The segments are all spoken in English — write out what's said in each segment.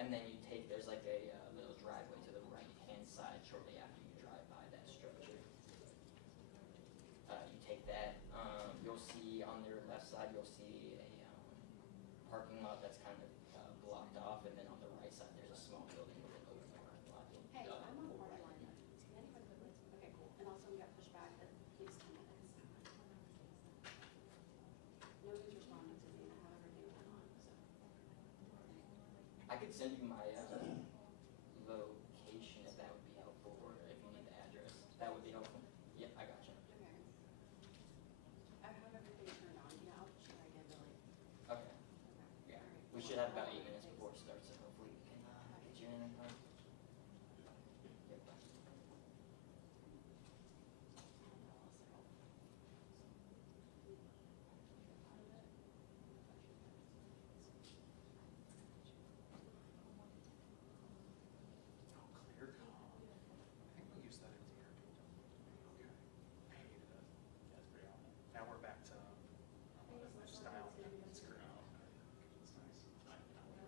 And then you take, there's like a little driveway to the right-hand side shortly after you drive by that structure. You take that, you'll see on your left side, you'll see a parking lot that's kind of blocked off, and then on the right side, there's a small building with an open parking lot. Hey, I'm on party line. Okay, cool. And also we got pushed back at least 10 minutes. Nobody's responding to me, and I have everything going on, so. I could send you my location if that would be helpful, or if you need the address. That would be helpful. Yeah, I got you. Okay. I have everything turned on. Yeah, I'll try again, Billy. Okay. Okay. Yeah. All right. We should have about 8 minutes before it starts, so hopefully we can get you in time. Yep. Clear calm. I think we used that in here. Okay. I hated it. Yeah, it's pretty awful. Now we're back to style. It's great. It's nice.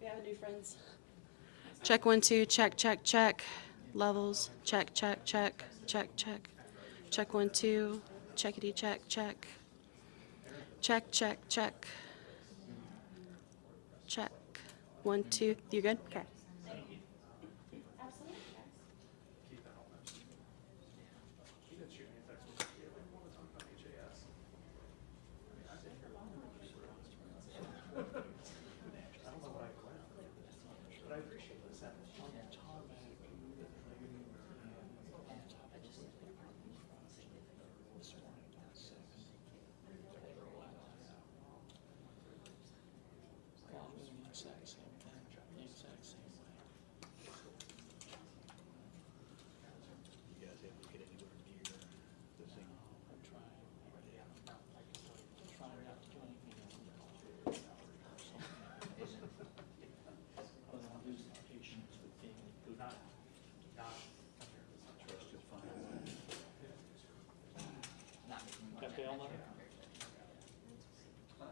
We have new friends. Check 1 2. Check check check. Levels. Check check check. Check check. Check 1 2. Checkity check check. Check check check. Check 1 2. You good? Okay. Absolutely, guys. Keep that all that. He did shoot me a text with you all the time about HAS. I did hear about it. I don't know what I learned, but I appreciate this. Not making much Got bail extra letter? compared to.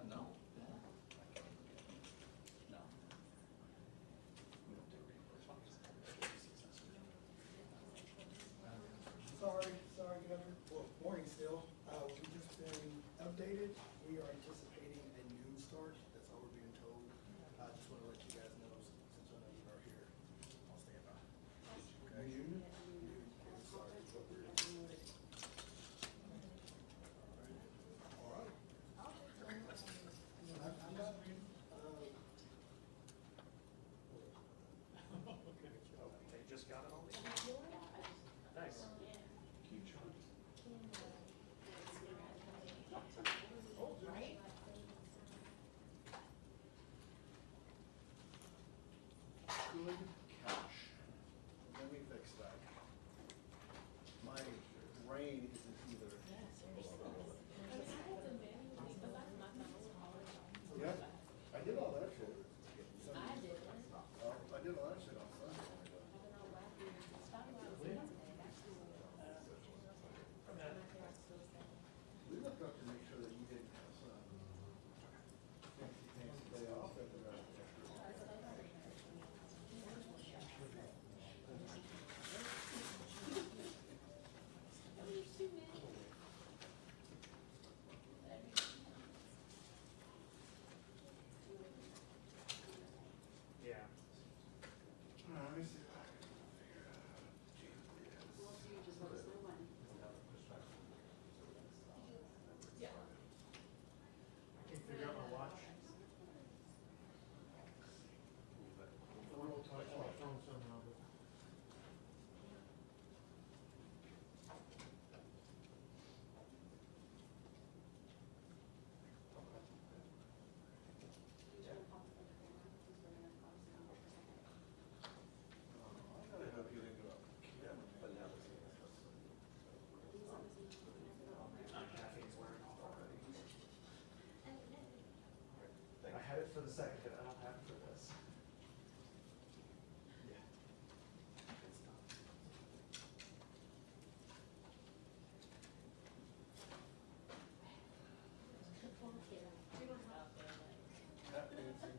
No. No. We don't do reimbursements. Sorry, Governor. Well, morning still. We've just been updated. We are anticipating a noon start. That's all we're being told. I just want to let you guys know, since I know you are here, I'll stand by. Okay? Noon start is what we're anticipating. All right. I'm not, They just got it all these. Nice. good catch. Let me fix that. My brain isn't either. Yeah, I did all that shit. Oh, I did all that shit on Sunday. We looked up to make sure that you didn't have some fancy day off at the restaurant. Yeah. Let me see if I can figure out how to do this. Well, if you just let us know when. I can't figure out my watch. We'll talk about phone somehow, but I gotta help you into a camera. Caffeine's wearing off already. I had it for the second, but I don't have it for this. Yeah. It's done. That fancy.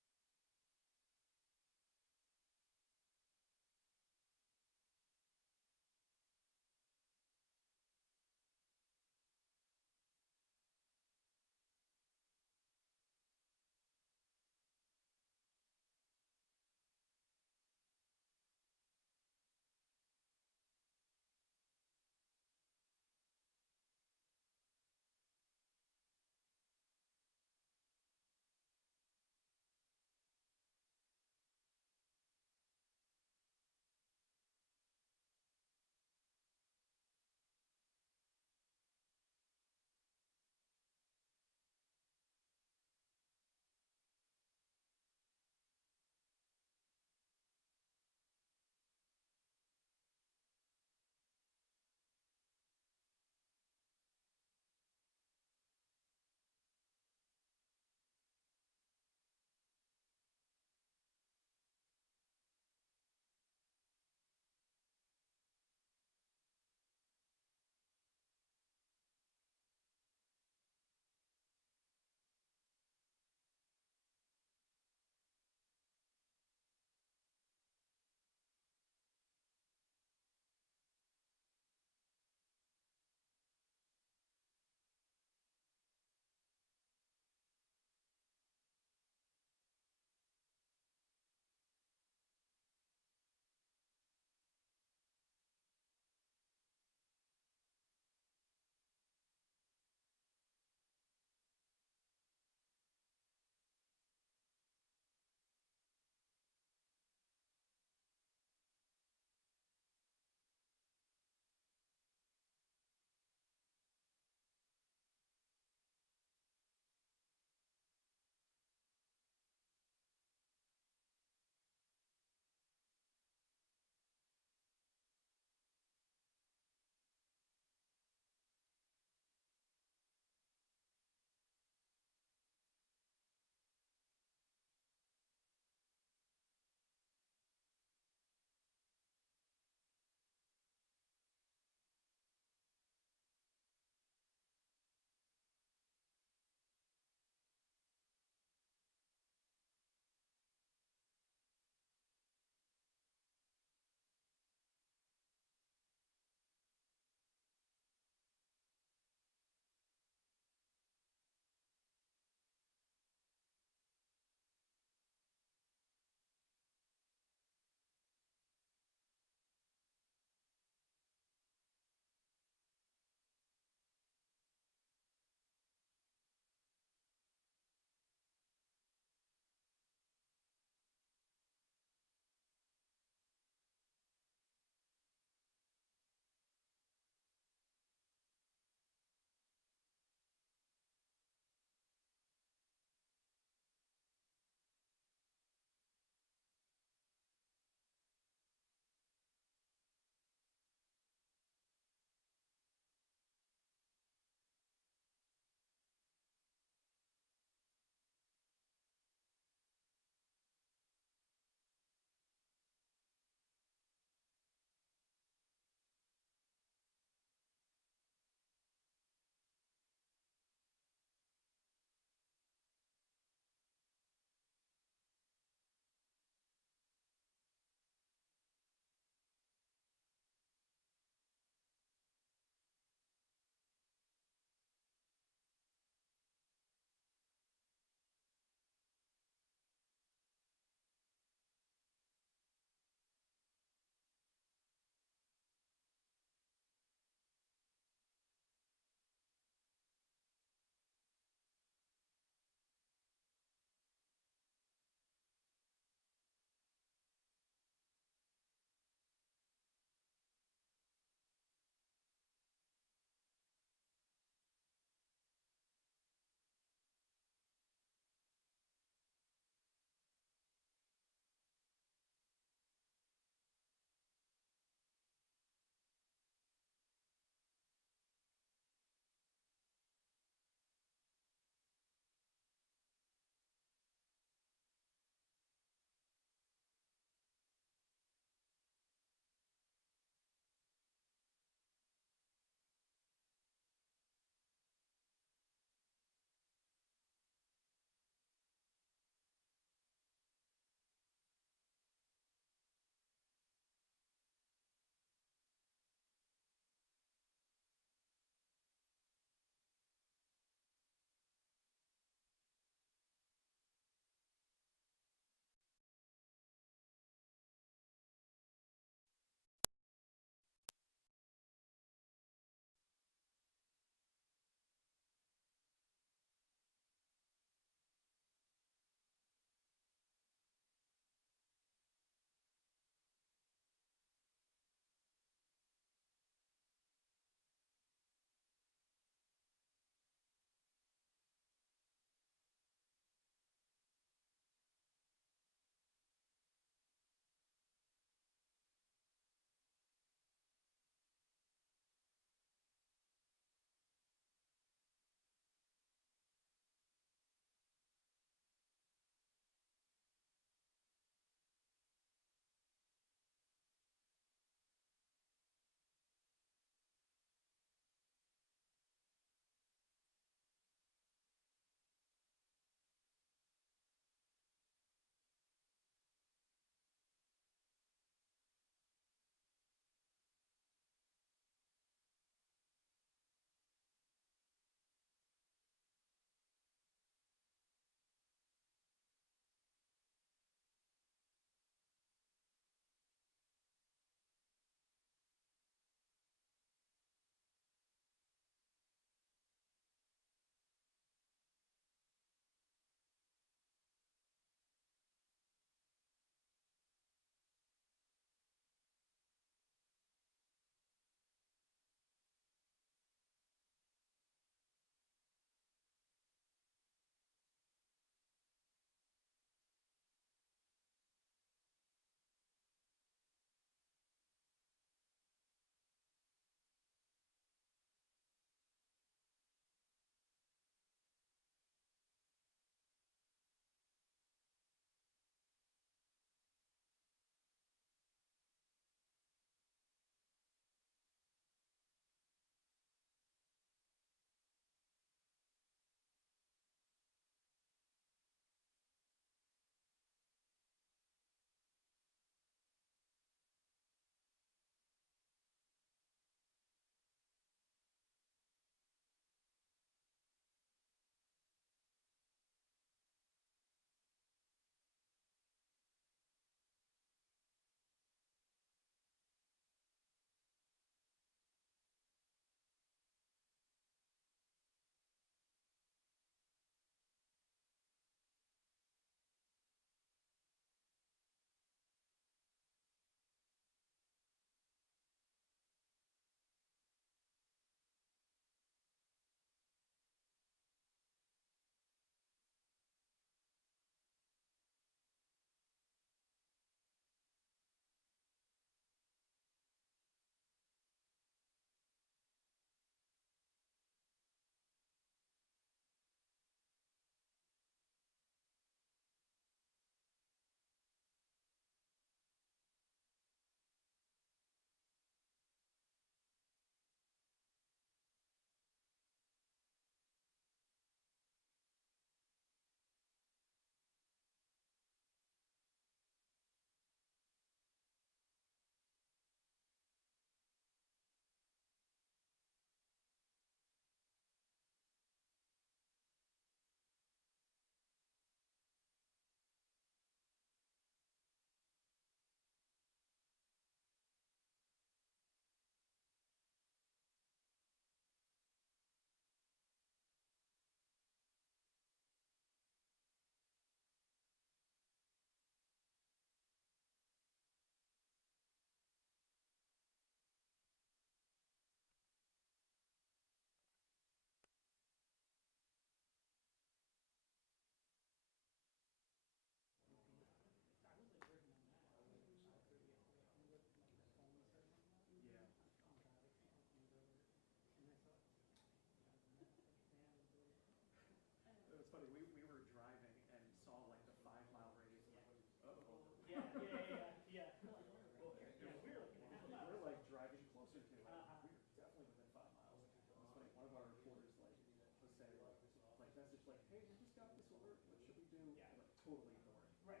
like, hey, we just got this alert, what should we do? Yeah. Like, totally ignore it. Right.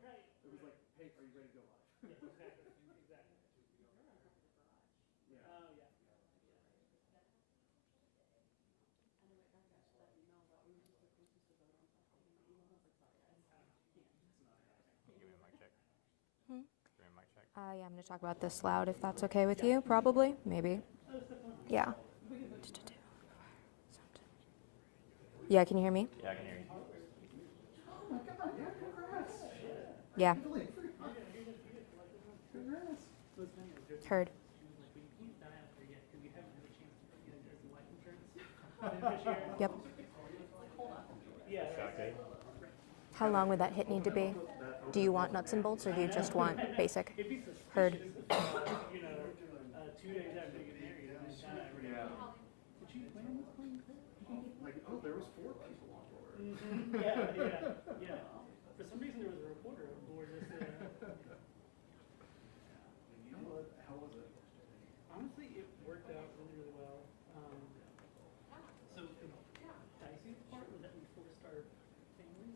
Right. It was like, hey, are you ready to go live? Yes, exactly. Exactly. You're on top of the garage. Yeah. Oh yeah. I know my guy got that email that we were just like, we're supposed to vote on something. And my email was like, sorry guys, can't. It's not happening. Can you give me a mic check? Hmm? Give me a mic check. Yeah, I'm going to talk about this loud if that's okay with you, probably, maybe. Yeah. Yeah, can you hear me? Yeah, I can hear you. Oh my god, yeah, congrats. Yeah, Congrats. heard. We've done after yet because we haven't had a chance to get into some life insurance. Yep. Yeah. Okay. How long would that hit need to be? Do you want nuts and bolts or do you just want basic? It'd be suspicious, Heard. you know, 2 days after you get married, and then kind of Yeah. Did you plan this thing? Like, oh, there was 4 people on board. Yeah. For some reason, there was a reporter on board. This, You know what? How was it? honestly, it worked out really, really well. So the dicey part was that we forced our families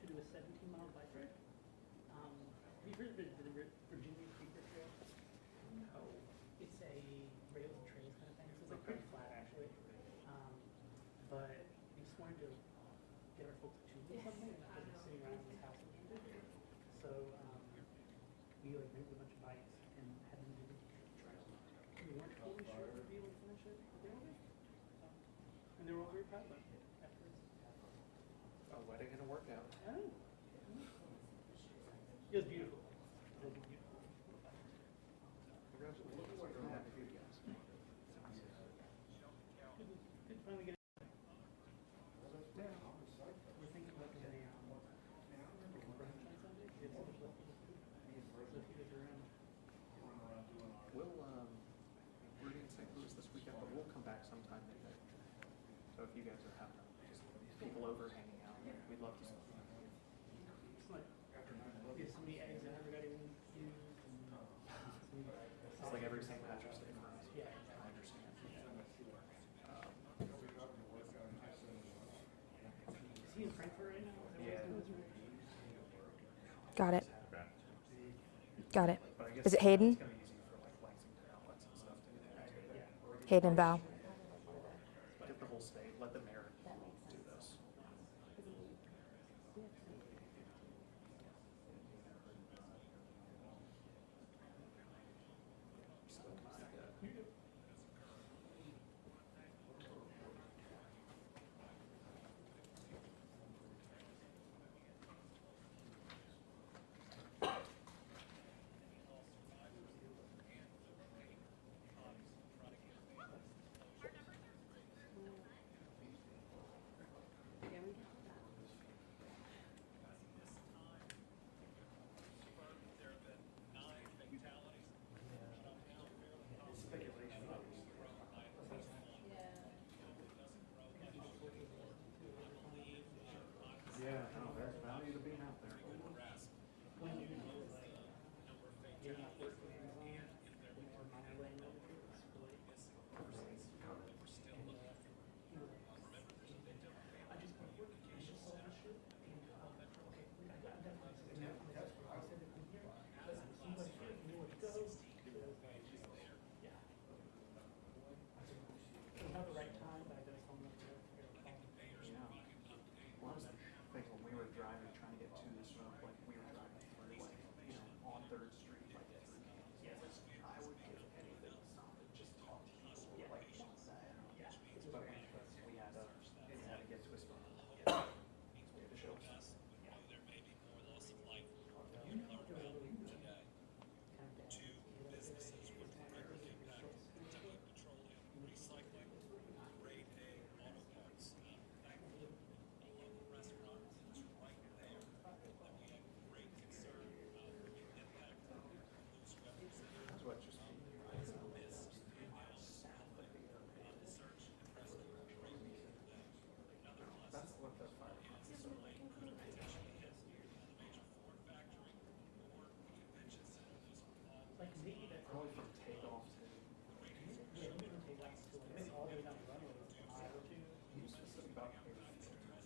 to do a 17-mile bike ride. Have you heard of the Virginia Creeper Trail? No. It's a rails and trails kind of thing. So it's like pretty flat actually. But we just wanted to get our folks to do something and not just sitting around this house and do it. So we like rented a bunch of bikes and had them do the trail. We weren't totally sure if we'd be able to finish it, but they were good. So, and they were all very proud of it afterwards. A wedding and a workout. I know. It was beautiful. It was beautiful. Congratulations. I'm really happy for you guys. Good to finally get it. Yeah. We're thinking about doing a brunch on Sunday. We have so much leftover food. So if you guys are around. We'll, we're in St. Louis this weekend, but we'll come back sometime midday. So if you guys are having just people over hanging out, we'd love to see you. It's like, we have so many eggs I never got even used. It's like every St. Patrick's Day for us. Yeah. I understand. Is he in Frankfurt right now? Yeah. Got it. Okay. Got it. But I guess Is it Hayden? It's gonna be easy for like Lexington outlets and stuff to get into. Yeah. Hayden and Val. Get the whole state, let the mayor do this. Yeah, we can do that. Yeah, no, there's value to being out there. When you you're not working on it, or my lane over here, it's really, I just got work, I just saw the shit, and okay, I got definitely, that's what I said to come here, but somebody here knew where to go, yeah. It was not the right time, but I just told them to go call me. Yeah. Well, I was thinking when we were driving, trying to get to this road, like we were driving through, like, you know, on 3rd Street, like through campus. I would give anything to stop and just talk to people, like, once that. Yeah. But we had to get to a spot. We had to show us. That's what just that's what the fire department's so like. Like maybe that's Probably from takeoff to. yeah, you can take that to like all the way down the runway, a mile or two. He was specific about maybe 50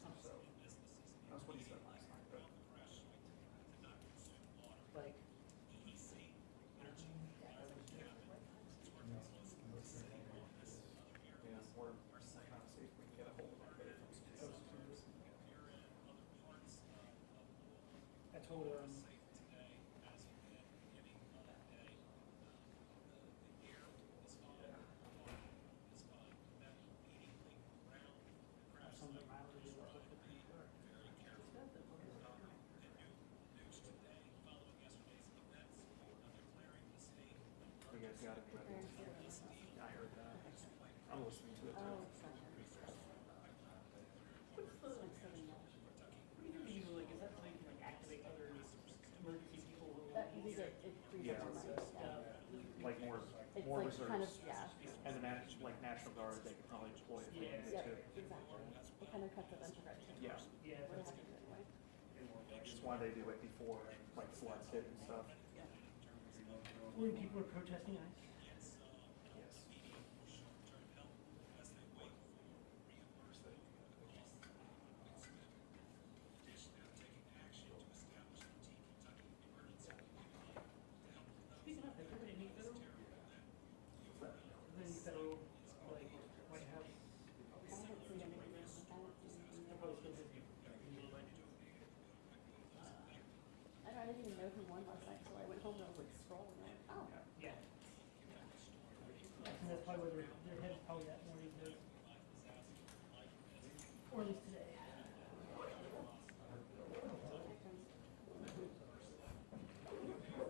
told him. Something around to do with what the people are. It's good that we're doing it. You guys got it ready. I heard that. I'm listening to it too. What's the like 7 yards? What do you do usually? Like, is that so you can like activate other emergency people who That we get it frees Yeah. up our money. Yeah. Like more It's more like reserves. kind of yeah. And the like National Guard, they could probably deploy if they needed Yep, to. exactly. It kind of cuts a bunch of red tape. Yeah. yeah. What That's happens anyway? That's why they do it before like floods hit and stuff. when people are protesting ICE. Yes. Speaking of, has there been any federal? Any federal, like, White House? I haven't seen anything. I haven't seen anything. They're probably still busy. I didn't even know who won last night, so I went home and I was like scrolling. And I was, oh, Yeah. I think that's probably where their head is probably at more these days. Or at least today.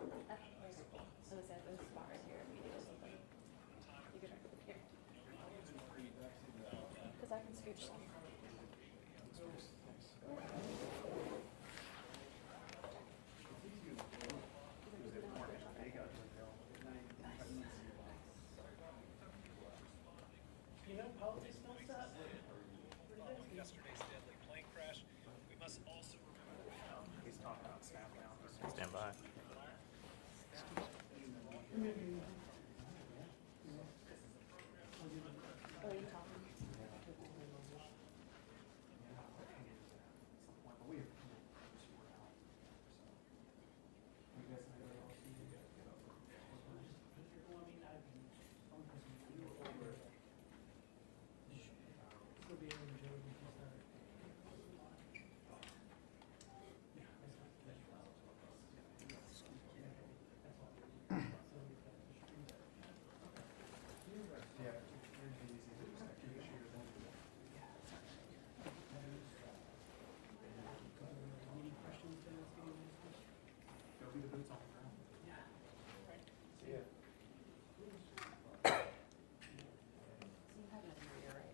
So it's at this spot right here. You need something. You get back here. Because I can scooch some. You know, politics don't stop. Yesterday's deadly plane crash. We must also remember He's talking about staff now. stand by. Oh, you talking? Well, I mean, still be able to enjoy it. Any questions to ask any of these? They'll be the boots on the ground. Yeah. See ya. So you have it in here, right?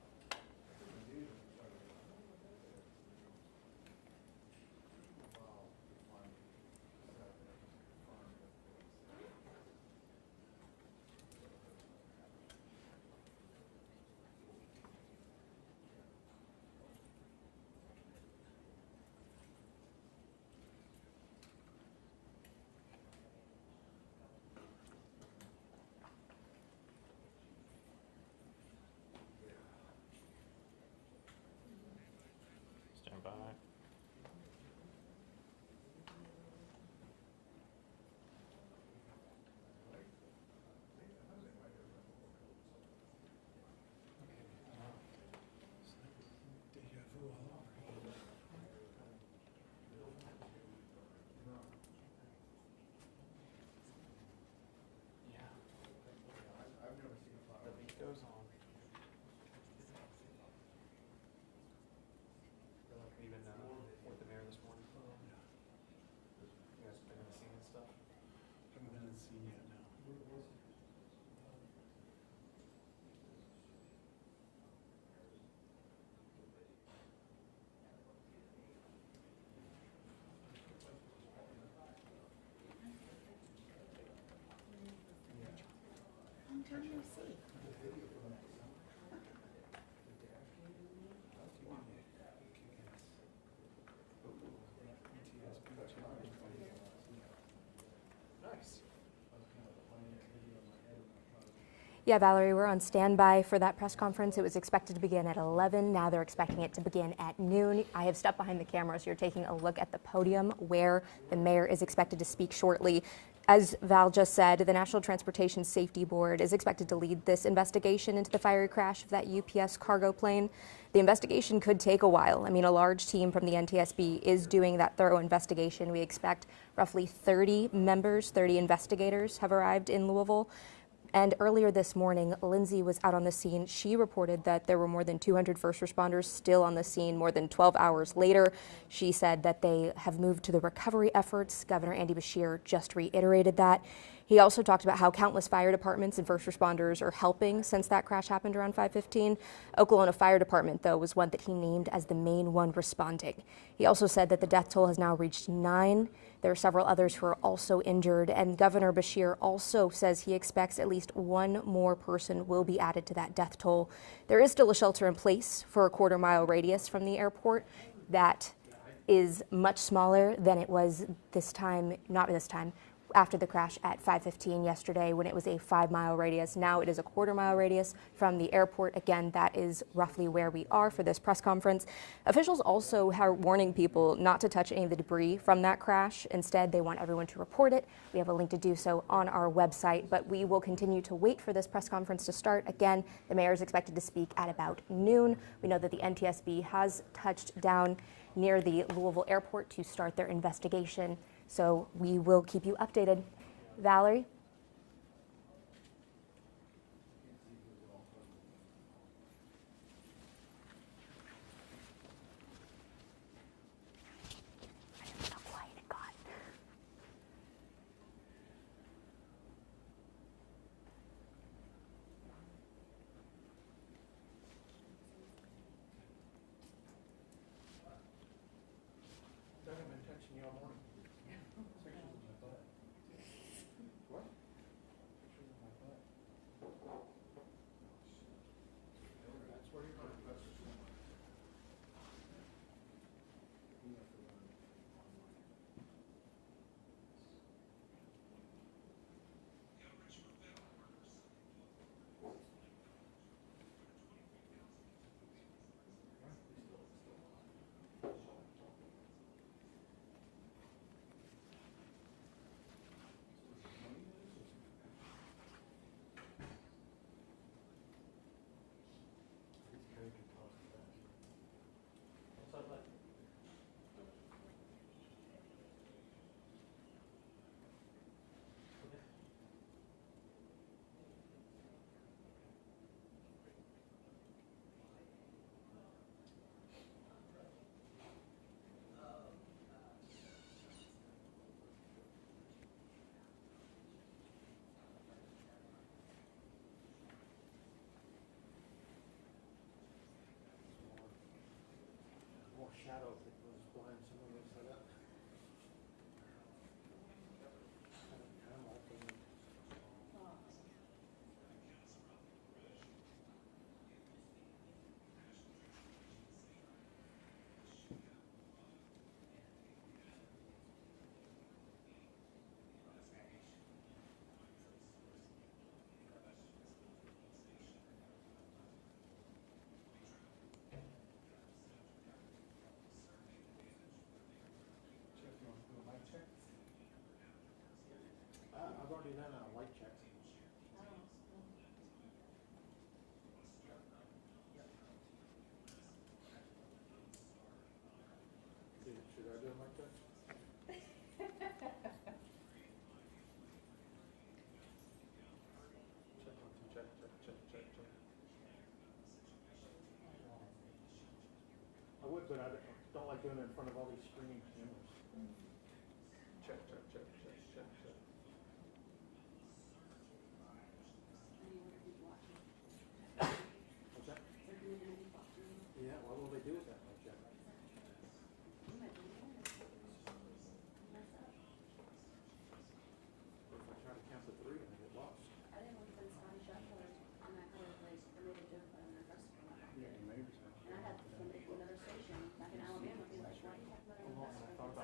Stand by. Yeah. The beat goes on. Even with the mayor this morning. You guys been in the scene and stuff? Haven't been in the scene yet, no. Long time no see. Nice. Yeah, Valerie, we're on standby for that press conference. It was expected to begin at 11. Now they're expecting it to begin at noon. I have stepped behind the camera, so you're taking a look at the podium where the mayor is expected to speak shortly. As Val just said, the National Transportation Safety Board is expected to lead this investigation into the fiery crash of that UPS cargo plane. The investigation could take a while. I mean, a large team from the NTSB is doing that thorough investigation. We expect roughly 30 members, 30 investigators have arrived in Louisville. And earlier this morning, Lindsay was out on the scene. She reported that there were more than 200 first responders still on the scene more than 12 hours later. She said that they have moved to the recovery efforts. Governor Andy Beshear just reiterated that. He also talked about how countless fire departments and first responders are helping since that crash happened around 5:15. Oklahoma Fire Department, though, was one that he named as the main one responding. He also said that the death toll has now reached 9. There are several others who are also injured, and Governor Beshear also says he expects at least one more person will be added to that death toll. There is still a shelter in place for a quarter-mile radius from the airport that is much smaller than it was this time, not this time, after the crash at 5:15 yesterday when it was a 5-mile radius. Now it is a quarter-mile radius from the airport. Again, that is roughly where we are for this press conference. Officials also are warning people not to touch any of the debris from that crash. Instead, they want everyone to report it. We have a link to do so on our website, but we will continue to wait for this press conference to start. Again, the mayor is expected to speak at about noon. We know that the NTSB has touched down near the Louisville airport to start their investigation. So we will keep you updated. Valerie? How quiet it got. I haven't been touching you all morning. What? Pictures of my butt. That's where you're going. More shadows that was behind somebody else set up. I've already done a light check. Should I do a light check? Check. I would, but I don't like doing it in front of all these screening cameras. Check. What's that? Yeah, what will they do with that light check? What if I try to count to 3 and I get lost? I didn't look at the Scottish Shutdown, and I heard like they made a joke on their press conference. Yeah, maybe so. And I had somebody from another station back in Alabama be like, "Why are you talking about our And I press thought conference?"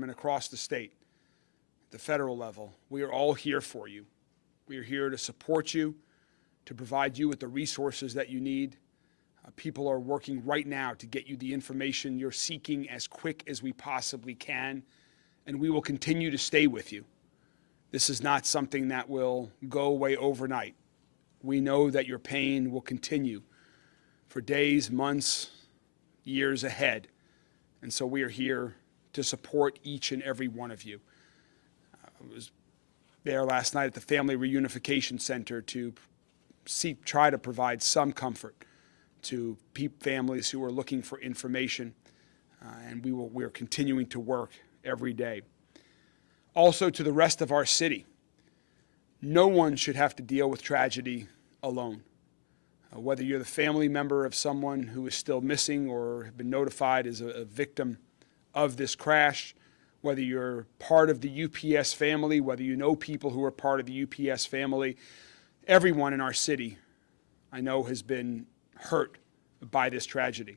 and across the state, the federal level, we are all here for you. We are here to support you, to provide you with the resources that you need. People are working right now to get you the information you're seeking as quick as we possibly can, and we will continue to stay with you. This is not something that will go away overnight. We know that your pain will continue for days, months, years ahead, and so we are here to support each and every one of you. I was there last night at the Family Reunification Center to try to provide some comfort to families who are looking for information, and we're continuing to work every day. Also, to the rest of our city, no one should have to deal with tragedy alone. Whether you're the family member of someone who is still missing or have been notified as a victim of this crash, whether you're part of the UPS family, whether you know people who are part of the UPS family, everyone in our city, I know, has been hurt by this tragedy.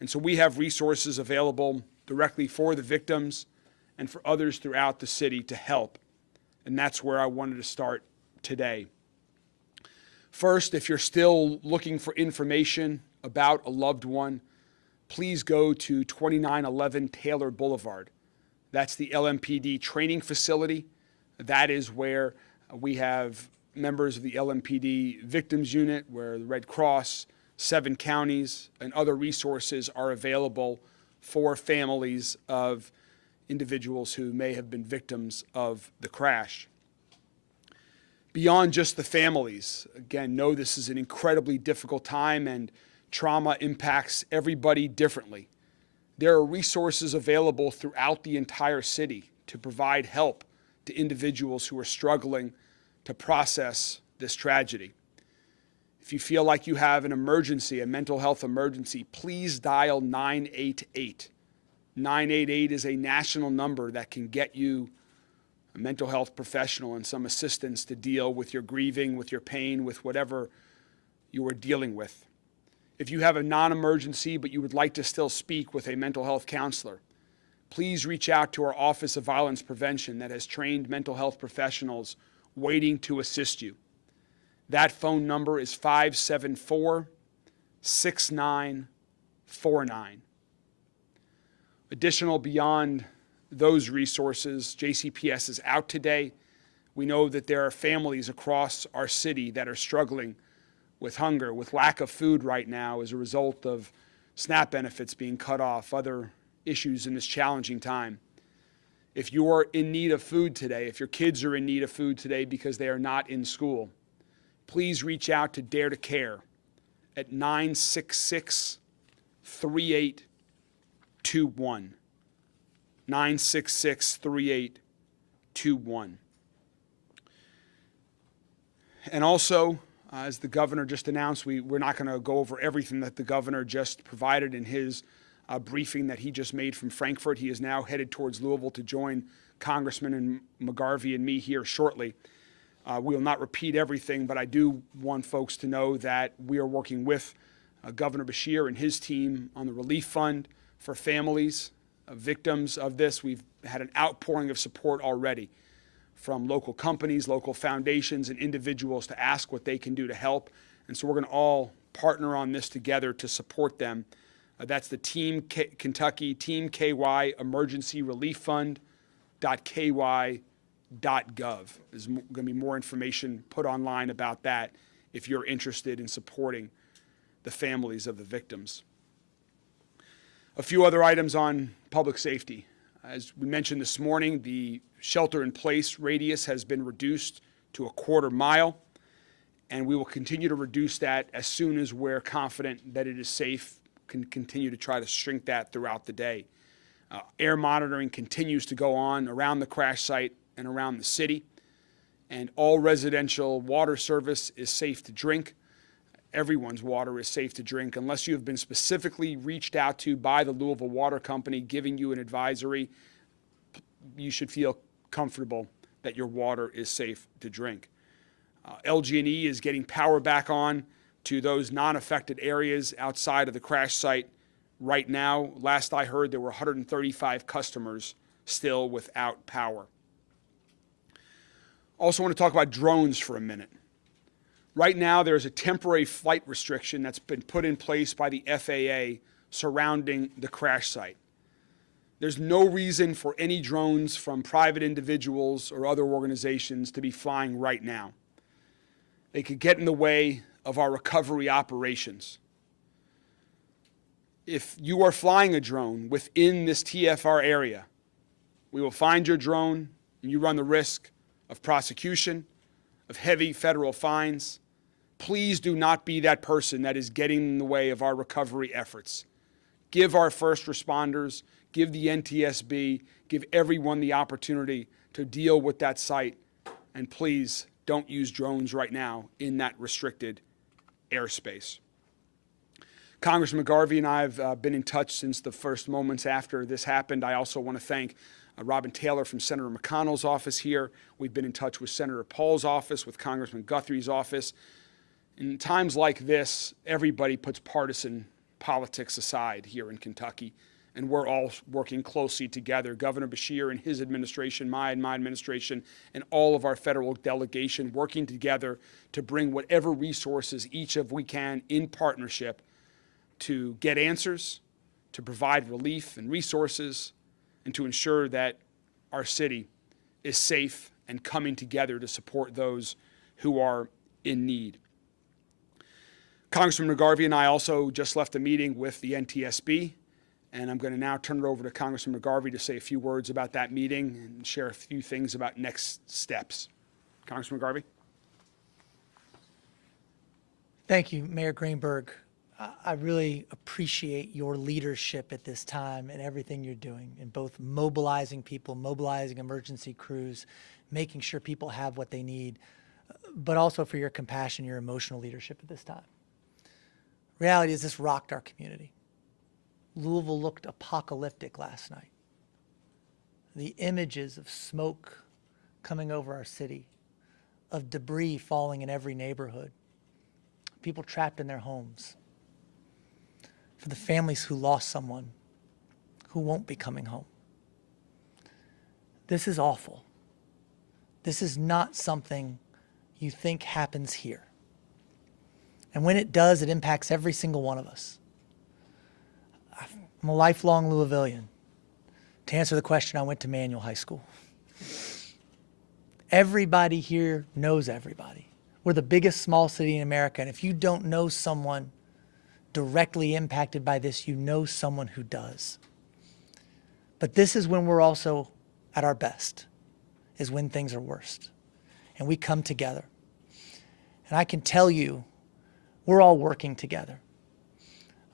And so we have resources available directly for the victims and for others throughout the city to help. And that's where I wanted to start today. First, if you're still looking for information about a loved one, please go to 2911 Taylor Boulevard. That's the LMPD training facility. That is where we have members of the LMPD Victims Unit, where the Red Cross, 7 counties, and other resources are available for families of individuals who may have been victims of the crash. Beyond just the families, again, know this is an incredibly difficult time and trauma impacts everybody differently. There are resources available throughout the entire city to provide help to individuals who are struggling to process this tragedy. If you feel like you have an emergency, a mental health emergency, please dial 988. 988 is a national number that can get you a mental health professional and some assistance to deal with your grieving, with your pain, with whatever you are dealing with. If you have a non-emergency but you would like to still speak with a mental health counselor, please reach out to our Office of Violence Prevention that has trained mental health professionals waiting to assist you. That phone number is 574-6949. Additional beyond those resources, JCPS is out today. We know that there are families across our city that are struggling with hunger, with lack of food right now as a result of SNAP benefits being cut off, other issues in this challenging time. If you are in need of food today, if your kids are in need of food today because they are not in school, please reach out to Dare to Care at 966-3821. 966-3821. And also, as the governor just announced, we're not going to go over everything that the governor just provided in his briefing that he just made from Frankfurt. He is now headed towards Louisville to join Congressman McGarvey and me here shortly. We will not repeat everything, but I do want folks to know that we are working with Governor Beshear and his team on the relief fund for families of victims of this. We've had an outpouring of support already from local companies, local foundations, and individuals to ask what they can do to help. And so we're going to all partner on this together to support them. That's the Team Kentucky, Team KY Emergency Relief Fund.ky.gov. There's going to be more information put online about that if you're interested in supporting the families of the victims. A few other items on public safety. As we mentioned this morning, the shelter-in-place radius has been reduced to a quarter mile, and we will continue to reduce that as soon as we're confident that it is safe. Can continue to try to shrink that throughout the day. Air monitoring continues to go on around the crash site and around the city, and all residential water service is safe to drink. Everyone's water is safe to drink unless you have been specifically reached out to by the Louisville Water Company giving you an advisory. You should feel comfortable that your water is safe to drink. LG&E is getting power back on to those non-affected areas outside of the crash site right now. Last I heard, there were 135 customers still without power. Also want to talk about drones for a minute. Right now, there's a temporary flight restriction that's been put in place by the FAA surrounding the crash site. There's no reason for any drones from private individuals or other organizations to be flying right now. They could get in the way of our recovery operations. If you are flying a drone within this TFR area, we will find your drone and you run the risk of prosecution, of heavy federal fines. Please do not be that person that is getting in the way of our recovery efforts. Give our first responders, give the NTSB, give everyone the opportunity to deal with that site, and please don't use drones right now in that restricted airspace. Congressman McGarvey and I have been in touch since the first moments after this happened. I also want to thank Robin Taylor from Senator McConnell's office here. We've been in touch with Senator Paul's office, with Congressman Guthrie's office. In times like this, everybody puts partisan politics aside here in Kentucky, and we're all working closely together. Governor Beshear and his administration, my administration, and all of our federal delegation working together to bring whatever resources each of we can in partnership to get answers, to provide relief and resources, and to ensure that our city is safe and coming together to support those who are in need. Congressman McGarvey and I also just left a meeting with the NTSB, and I'm going to now turn it over to Congressman McGarvey to say a few words about that meeting and share a few things about next steps. Congressman McGarvey. Thank you, Mayor Greenberg. I really appreciate your leadership at this time and everything you're doing in both mobilizing people, mobilizing emergency crews, making sure people have what they need, but also for your compassion, your emotional leadership at this time. Reality is this rocked our community. Louisville looked apocalyptic last night. The images of smoke coming over our city, of debris falling in every neighborhood, people trapped in their homes, for the families who lost someone who won't be coming home. This is awful. This is not something you think happens here. And when it does, it impacts every single one of us. I'm a lifelong Louisvillian. To answer the question, I went to Manual High School. Everybody here knows everybody. We're the biggest small city in America, and if you don't know someone directly impacted by this, you know someone who does. But this is when we're also at our best, is when things are worst. And we come together. And I can tell you, we're all working together.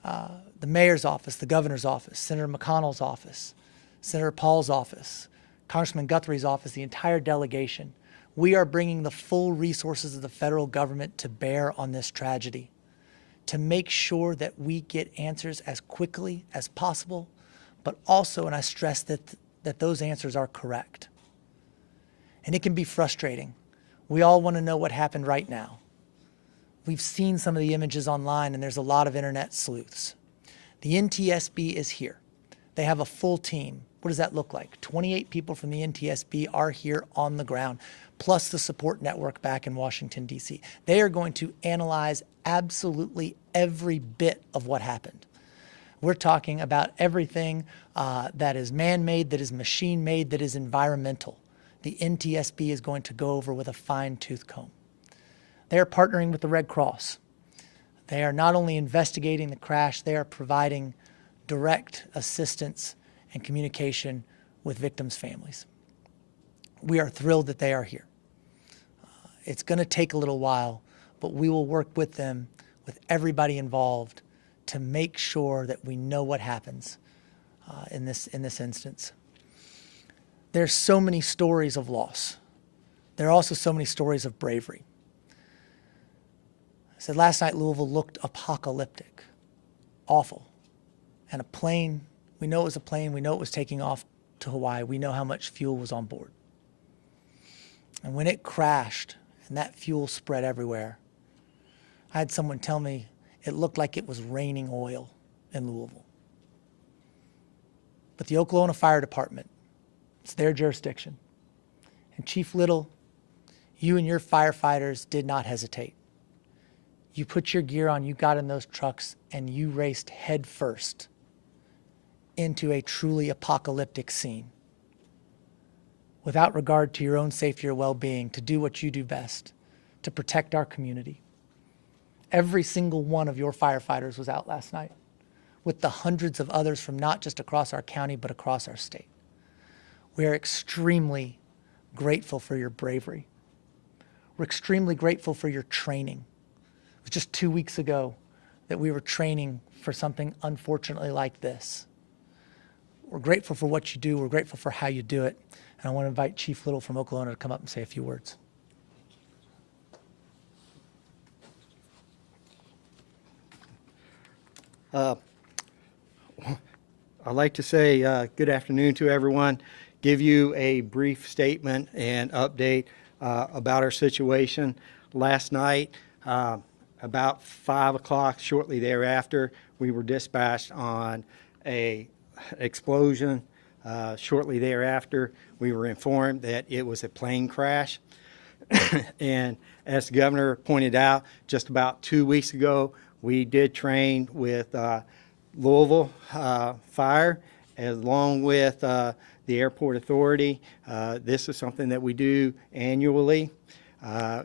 The mayor's office, the governor's office, Senator McConnell's office, Senator Paul's office, Congressman Guthrie's office, the entire delegation. We are bringing the full resources of the federal government to bear on this tragedy, to make sure that we get answers as quickly as possible, but also, and I stress that those answers are correct. And it can be frustrating. We all want to know what happened right now. We've seen some of the images online, and there's a lot of internet sleuths. The NTSB is here. They have a full team. What does that look like? 28 people from the NTSB are here on the ground, plus the support network back in Washington, D.C. They are going to analyze absolutely every bit of what happened. We're talking about everything that is man-made, that is machine-made, that is environmental. The NTSB is going to go over with a fine-tooth comb. They are partnering with the Red Cross. They are not only investigating the crash, they are providing direct assistance and communication with victims' families. We are thrilled that they are here. It's going to take a little while, but we will work with them, with everybody involved, to make sure that we know what happens in this instance. There's so many stories of loss. There are also so many stories of bravery. I said last night Louisville looked apocalyptic, awful. And a plane, we know it was a plane, we know it was taking off to Hawaii, we know how much fuel was on board. And when it crashed and that fuel spread everywhere, I had someone tell me it looked like it was raining oil in Louisville. But the Oklahoma Fire Department It's their jurisdiction. And Chief Little, you and your firefighters did not hesitate. You put your gear on, you got in those trucks, and you raced head first into a truly apocalyptic scene without regard to your own safety or well-being, to do what you do best, to protect our community. Every single one of your firefighters was out last night with the hundreds of others from not just across our county, but across our state. We are extremely grateful for your bravery. We're extremely grateful for your training. It was just 2 weeks ago that we were training for something unfortunately like this. We're grateful for what you do. We're grateful for how you do it. And I want to invite Chief Little from Oklahoma to come up and say a few words. I'd like to say good afternoon to everyone, give you a brief statement and update about our situation. Last night, about 5 o'clock, shortly thereafter, we were dispatched on an explosion. Shortly thereafter, we were informed that it was a plane crash. And as the governor pointed out, just about 2 weeks ago, we did train with Louisville Fire, along with the Airport Authority. This is something that we do annually.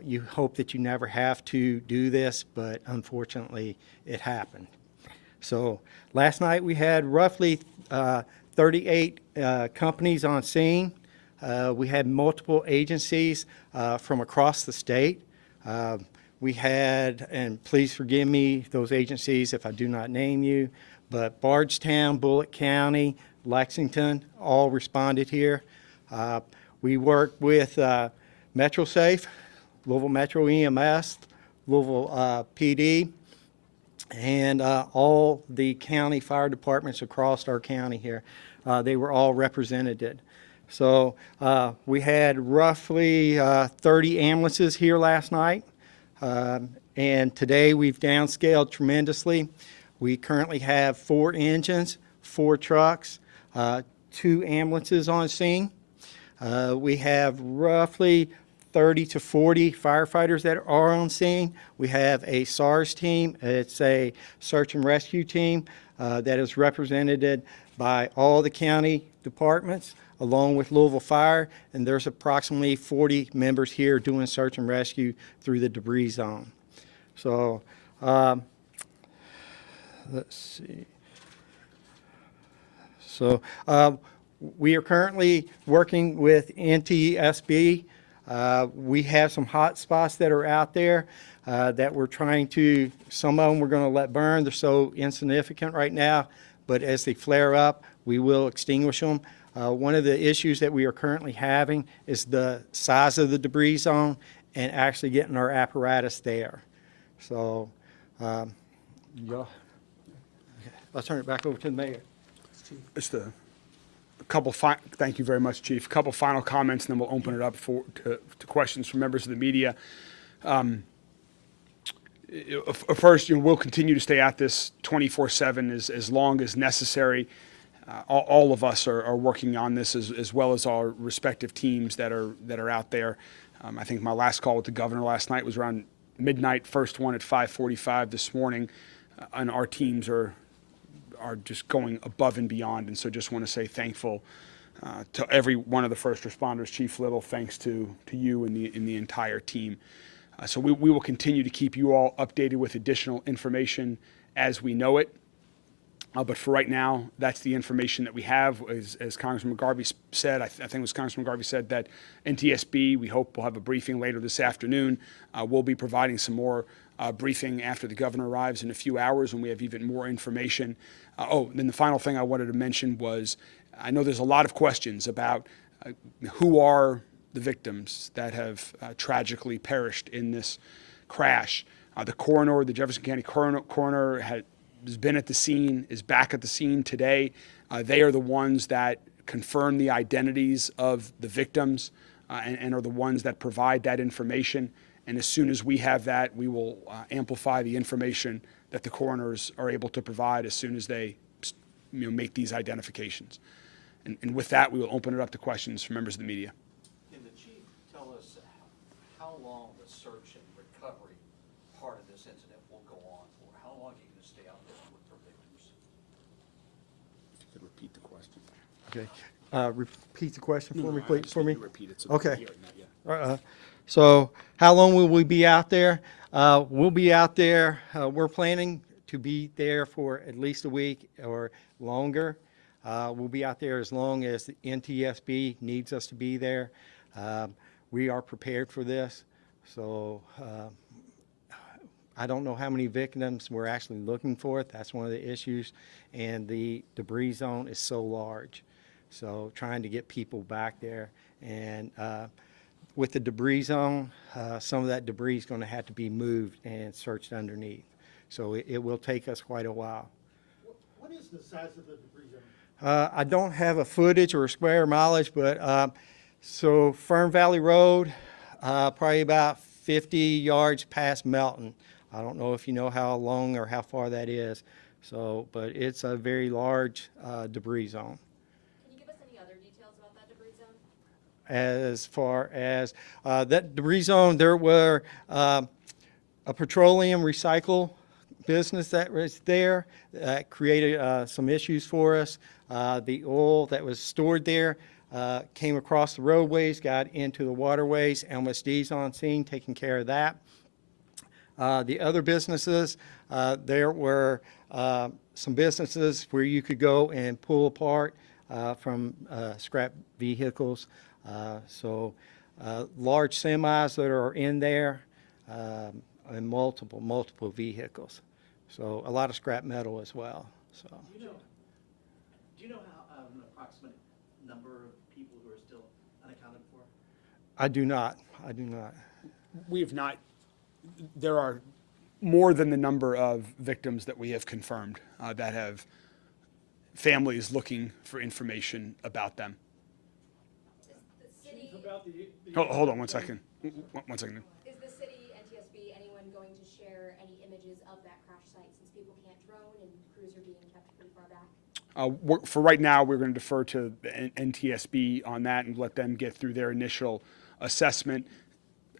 You hope that you never have to do this, but unfortunately, it happened. So last night we had roughly 38 companies on scene. We had multiple agencies from across the state. We had, and please forgive me, those agencies if I do not name you, but Bardstown, Bullitt County, Lexington, all responded here. We worked with MetroSafe, Louisville Metro EMS, Louisville PD, and all the county fire departments across our county here. They were all represented. So we had roughly 30 ambulances here last night. And today we've downscaled tremendously. We currently have 4 engines, 4 trucks, 2 ambulances on scene. We have roughly 30 to 40 firefighters that are on scene. We have a SARS team. It's a search and rescue team that is represented by all the county departments, along with Louisville Fire, and there's approximately 40 members here doing search and rescue through the debris zone. So let's see. So we are currently working with NTSB. We have some hot spots that are out there that we're trying to, some of them we're going to let burn. They're so insignificant right now, but as they flare up, we will extinguish them. One of the issues that we are currently having is the size of the debris zone and actually getting our apparatus there. So, yeah. I'll turn it back over to the mayor. Just a couple. Thank you very much, Chief. A couple final comments, and then we'll open it up to questions from members of the media. First, we'll continue to stay at this 24/7 as long as necessary. All of us are working on this as well as our respective teams that are out there. I think my last call with the governor last night was around midnight. First one at 5:45 this morning, and our teams are just going above and beyond. And so, just want to say thankful to every one of the first responders, Chief Little. Thanks to you and the entire team. So we will continue to keep you all updated with additional information as we know it. But for right now, that's the information that we have. As Congressman McGarvey said, I think it was Congressman McGarvey said that NTSB, we hope we'll have a briefing later this afternoon. We'll be providing some more briefing after the governor arrives in a few hours when we have even more information. Then the final thing I wanted to mention was, I know there's a lot of questions about who are the victims that have tragically perished in this crash. The coroner, the Jefferson County coroner has been at the scene, is back at the scene today. They are the ones that confirm the identities of the victims and are the ones that provide that information. And as soon as we have that, we will amplify the information that the coroners are able to provide as soon as they make these identifications. And with that, we will open it up to questions from members of the media. Can the chief tell us how long the search and recovery part of this incident will go on for? How long are you going to stay out there to look for victims? If you could repeat the question. Okay. Repeat the question for me, I please, just for need me. you to repeat it so Okay. we can hear it, not yet. So how long will we be out there? We'll be out there, we're planning to be there for at least a week or longer. We'll be out there as long as the NTSB needs us to be there. We are prepared for this. So I don't know how many victims we're actually looking for. That's one of the issues. And the debris zone is so large. So trying to get people back there. And with the debris zone, some of that debris is going to have to be moved and searched underneath. So it will take us quite a while. What is the size of the debris zone? I don't have a footage or a square mileage, but so Fern Valley Road, probably about 50 yards past Melton. I don't know if you know how long or how far that is. So, but it's a very large debris zone. Can you give us any other details about that debris zone? As far as that debris zone, there were a petroleum recycle business that was there that created some issues for us. The oil that was stored there came across the roadways, got into the waterways. LMSD's on scene taking care of that. The other businesses, there were some businesses where you could go and pull apart from scrap vehicles. So large semis that are in there and multiple vehicles. So a lot of scrap metal as well. So. Do you know how an approximate number of people who are still unaccounted for? I do not. I do not. We have not. There are more than the number of victims that we have confirmed that have families looking for information about them. Chief, Hold on 1 second. 1 second. is the city, NTSB, anyone going to share any images of that crash site since people can't drone and crews are being kept pretty far back? For right now, we're going to defer to the NTSB on that and let them get through their initial assessment.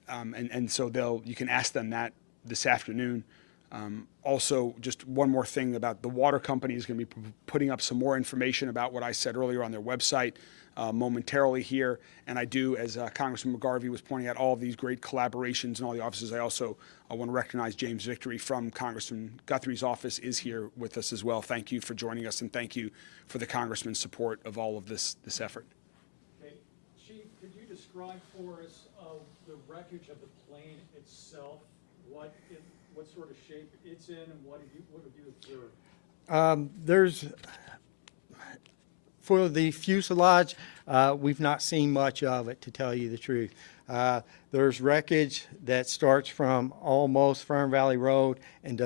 And so you can ask them that this afternoon. Also, just one more thing about the water company is going to be putting up some more information about what I said earlier on their website momentarily here. And I do, as Congressman McGarvey was pointing out, all of these great collaborations and all the offices. I also want to recognize James Victory from Congressman Guthrie's office is here with us as well. Thank you for joining us, and thank you for the Congressman's support of all of this effort. Okay. Chief, could you describe for us the wreckage of the plane itself, what sort of shape it's in, and what have you observed? For the fuselage, we've not seen much of it, to tell you the truth. There's wreckage that starts from almost Fern Valley Road and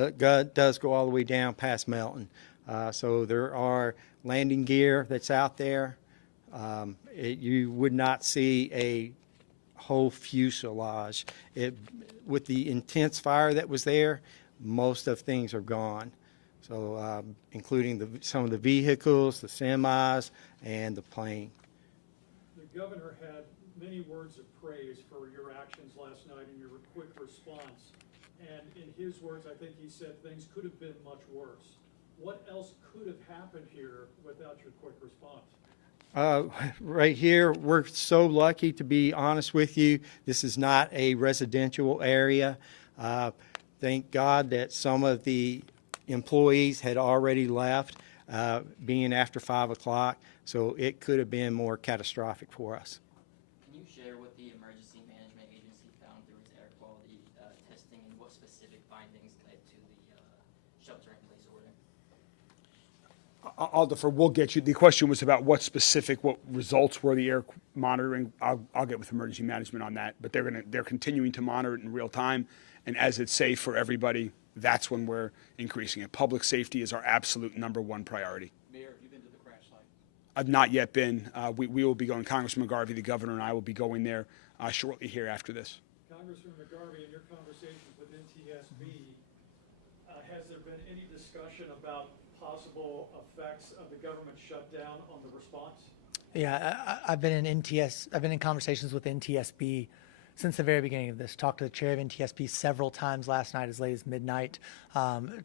does go all the way down past Melton. So there are landing gear that's out there. You would not see a whole fuselage. With the intense fire that was there, most of things are gone. So including some of the vehicles, the semis, and the plane. The governor had many words of praise for your actions last night and your quick response. And in his words, I think he said things could have been much worse. What else could have happened here without your quick response? Right here, we're so lucky, to be honest with you. This is not a residential area. Thank God that some of the employees had already left, being after 5 o'clock, so it could have been more catastrophic for us. Can you share what the Emergency Management Agency found through its air quality testing and what specific findings led to the shelter-in-place order? I'll defer. We'll get you. The question was about what results were the air monitoring. I'll get with emergency management on that, but they're continuing to monitor it in real time, and as it's safe for everybody, that's when we're increasing it. Public safety is our absolute #1 priority. Mayor, have you been to the crash site? I've not yet been. We will be going. Congressman McGarvey, the governor, and I will be going there shortly here after this. Congressman McGarvey, in your conversations with NTSB, has there been any discussion about possible effects of the government shutdown on the response? Yeah, I've been in NTS. I've been in conversations with NTSB since the very beginning of this. Talked to the chair of NTSB several times last night, as late as midnight.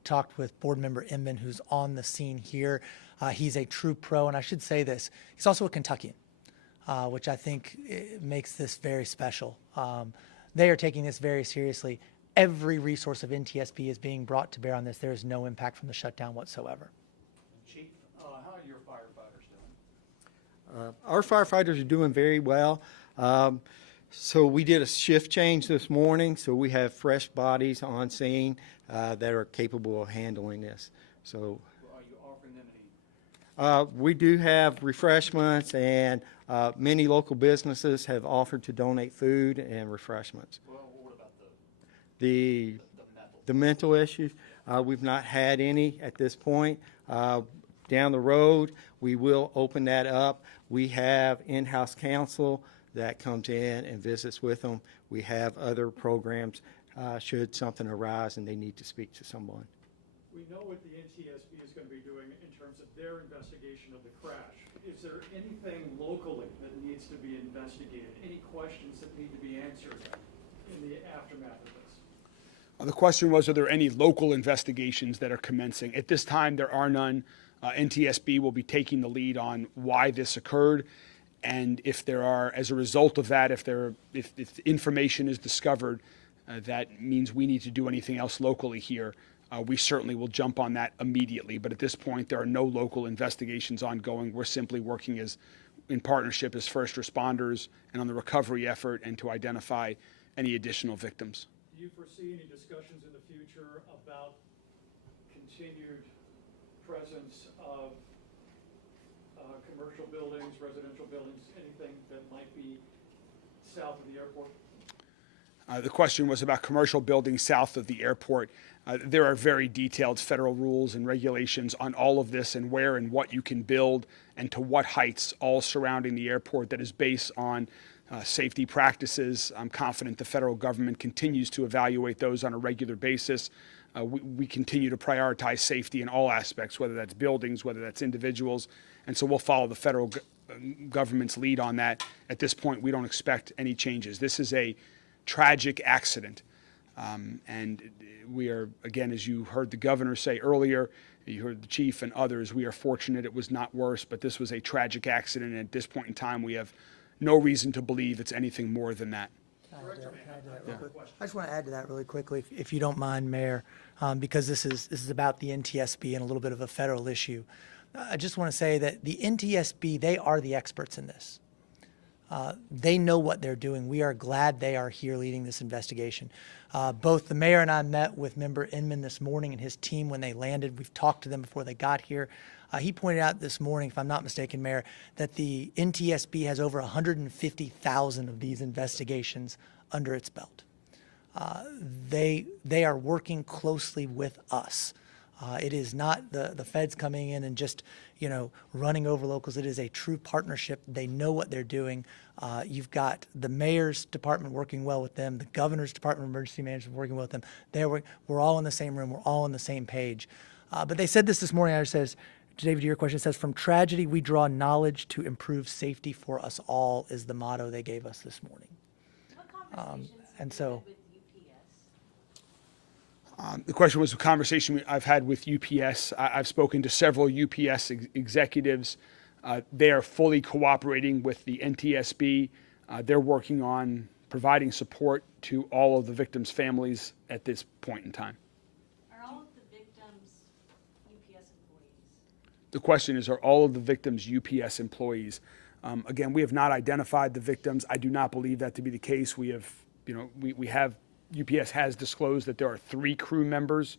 Talked with board member Inman, who's on the scene here. He's a true pro, and I should say this: he's also a Kentuckian, which I think makes this very special. They are taking this very seriously. Every resource of NTSB is being brought to bear on this. There is no impact from the shutdown whatsoever. Chief, how are your firefighters doing? Our firefighters are doing very well. So we did a shift change this morning, so we have fresh bodies on scene that are capable of handling this. So Are you offering them any? we do have refreshments, and many local businesses have offered to donate food and refreshments. Well, what about the The mental issues, we've not had any at this point. Down the road, we will open that up. We have in-house counsel that comes in and visits with them. We have other programs should something arise and they need to speak to someone. We know what the NTSB is going to be doing in terms of their investigation of the crash. Is there anything locally that needs to be investigated? Any questions that need to be answered in the aftermath of this? The question was, are there any local investigations that are commencing? At this time, there are none. NTSB will be taking the lead on why this occurred, and if there are, as a result of that, if information is discovered that means we need to do anything else locally here, we certainly will jump on that immediately. But at this point, there are no local investigations ongoing. We're simply working in partnership as first responders and on the recovery effort and to identify any additional victims. Do you foresee any discussions in the future about continued presence of commercial buildings, residential buildings, anything that might be south of the airport? The question was about commercial buildings south of the airport. There are very detailed federal rules and regulations on all of this and where and what you can build and to what heights, all surrounding the airport, that is based on safety practices. I'm confident the federal government continues to evaluate those on a regular basis. We continue to prioritize safety in all aspects, whether that's buildings, whether that's individuals, and so we'll follow the federal government's lead on that. At this point, we don't expect any changes. This is a tragic accident, and we are, again, as you heard the governor say earlier, you heard the chief and others, we are fortunate it was not worse, but this was a tragic accident, and at this point in time, we have no reason to believe it's anything more than that. I just want to add to that really quickly, if you don't mind, Mayor, because this is about the NTSB and a little bit of a federal issue. I just want to say that the NTSB, they are the experts in this. They know what they're doing. We are glad they are here leading this investigation. Both the mayor and I met with member Inman this morning and his team when they landed. We've talked to them before they got here. He pointed out this morning, if I'm not mistaken, Mayor, that the NTSB has over 150,000 of these investigations under its belt. They are working closely with us. It is not the feds coming in and just, running over locals. It is a true partnership. They know what they're doing. You've got the mayor's department working well with them, the governor's department of emergency management working well with them. We're all in the same room. We're all on the same page. But they said this morning. It says, David, to your question, it says, "From tragedy, we draw knowledge to improve safety for us all," is the motto they gave us this morning. And so. The question was a conversation I've had with UPS. I've spoken to several UPS executives. They are fully cooperating with the NTSB. They're working on providing support to all of the victims' families at this point in time. Are all of the victims UPS employees? The question is, are all of the victims UPS employees? Again, we have not identified the victims. I do not believe that to be the case. We have, UPS has disclosed that there are 3 crew members.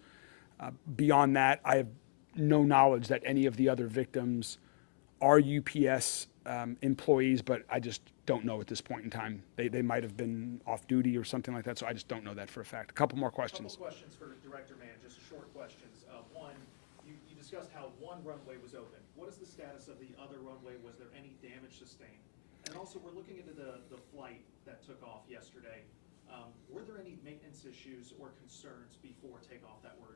Beyond that, I have no knowledge that any of the other victims are UPS employees, but I just don't know at this point in time. They might have been off duty or something like that, so I just don't know that for a fact. A couple more questions. A couple questions for Director Mann, just short questions. One, you discussed how one runway was open. What is the status of the other runway? Was there any damage sustained? And also, we're looking into the flight that took off yesterday. Were there any maintenance issues or concerns before takeoff that were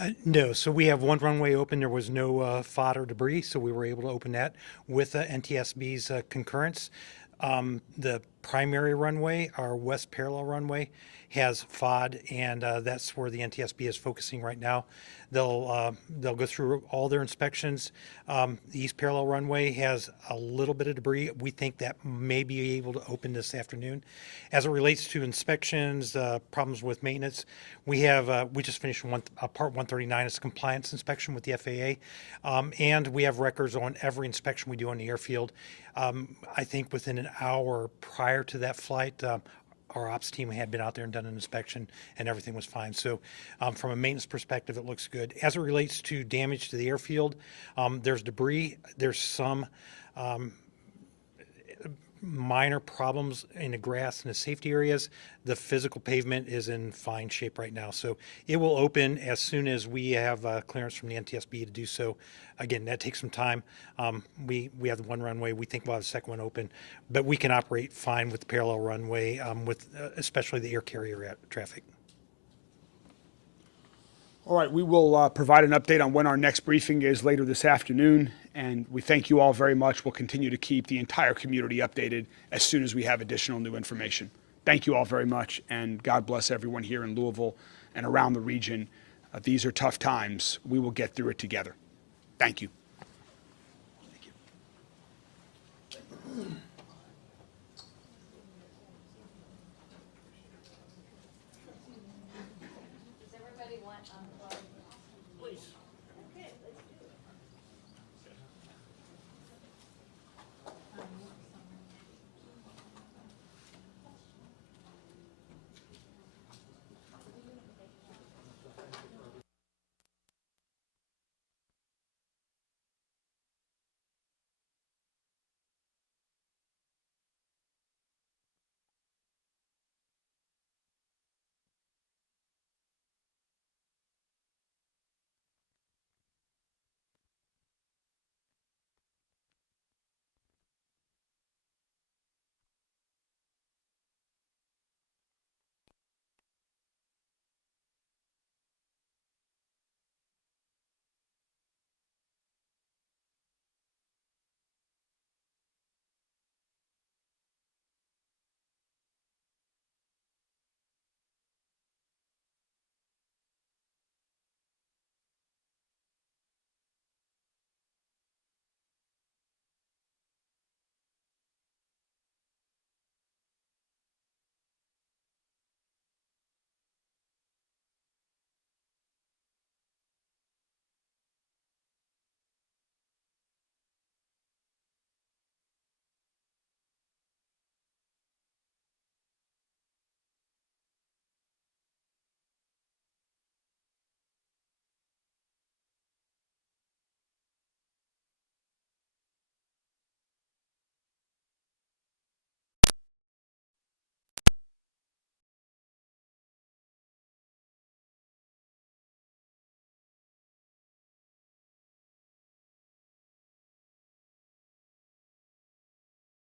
addressed? No, so we have one runway open. There was no fodder debris, so we were able to open that with NTSB's concurrence. The primary runway, our west parallel runway, has FOD, and that's where the NTSB is focusing right now. They'll go through all their inspections. The east parallel runway has a little bit of debris. We think that may be able to open this afternoon. As it relates to inspections, problems with maintenance, we just finished part 139. It's a compliance inspection with the FAA, and we have records on every inspection we do on the airfield. I think within an hour prior to that flight, our ops team had been out there and done an inspection, and everything was fine. So from a maintenance perspective, it looks good. As it relates to damage to the airfield, there's debris. There's some minor problems in the grass and the safety areas. The physical pavement is in fine shape right now. So it will open as soon as we have clearance from the NTSB to do so. Again, that takes some time. We have the one runway. We think we'll have the second one open, but we can operate fine with the parallel runway, with especially the air carrier traffic. All right, we will provide an update on when our next briefing is later this afternoon, and we thank you all very much. We'll continue to keep the entire community updated as soon as we have additional new information. Thank you all very much, and God bless everyone here in Louisville and around the region. These are tough times. We will get through it together. Thank you.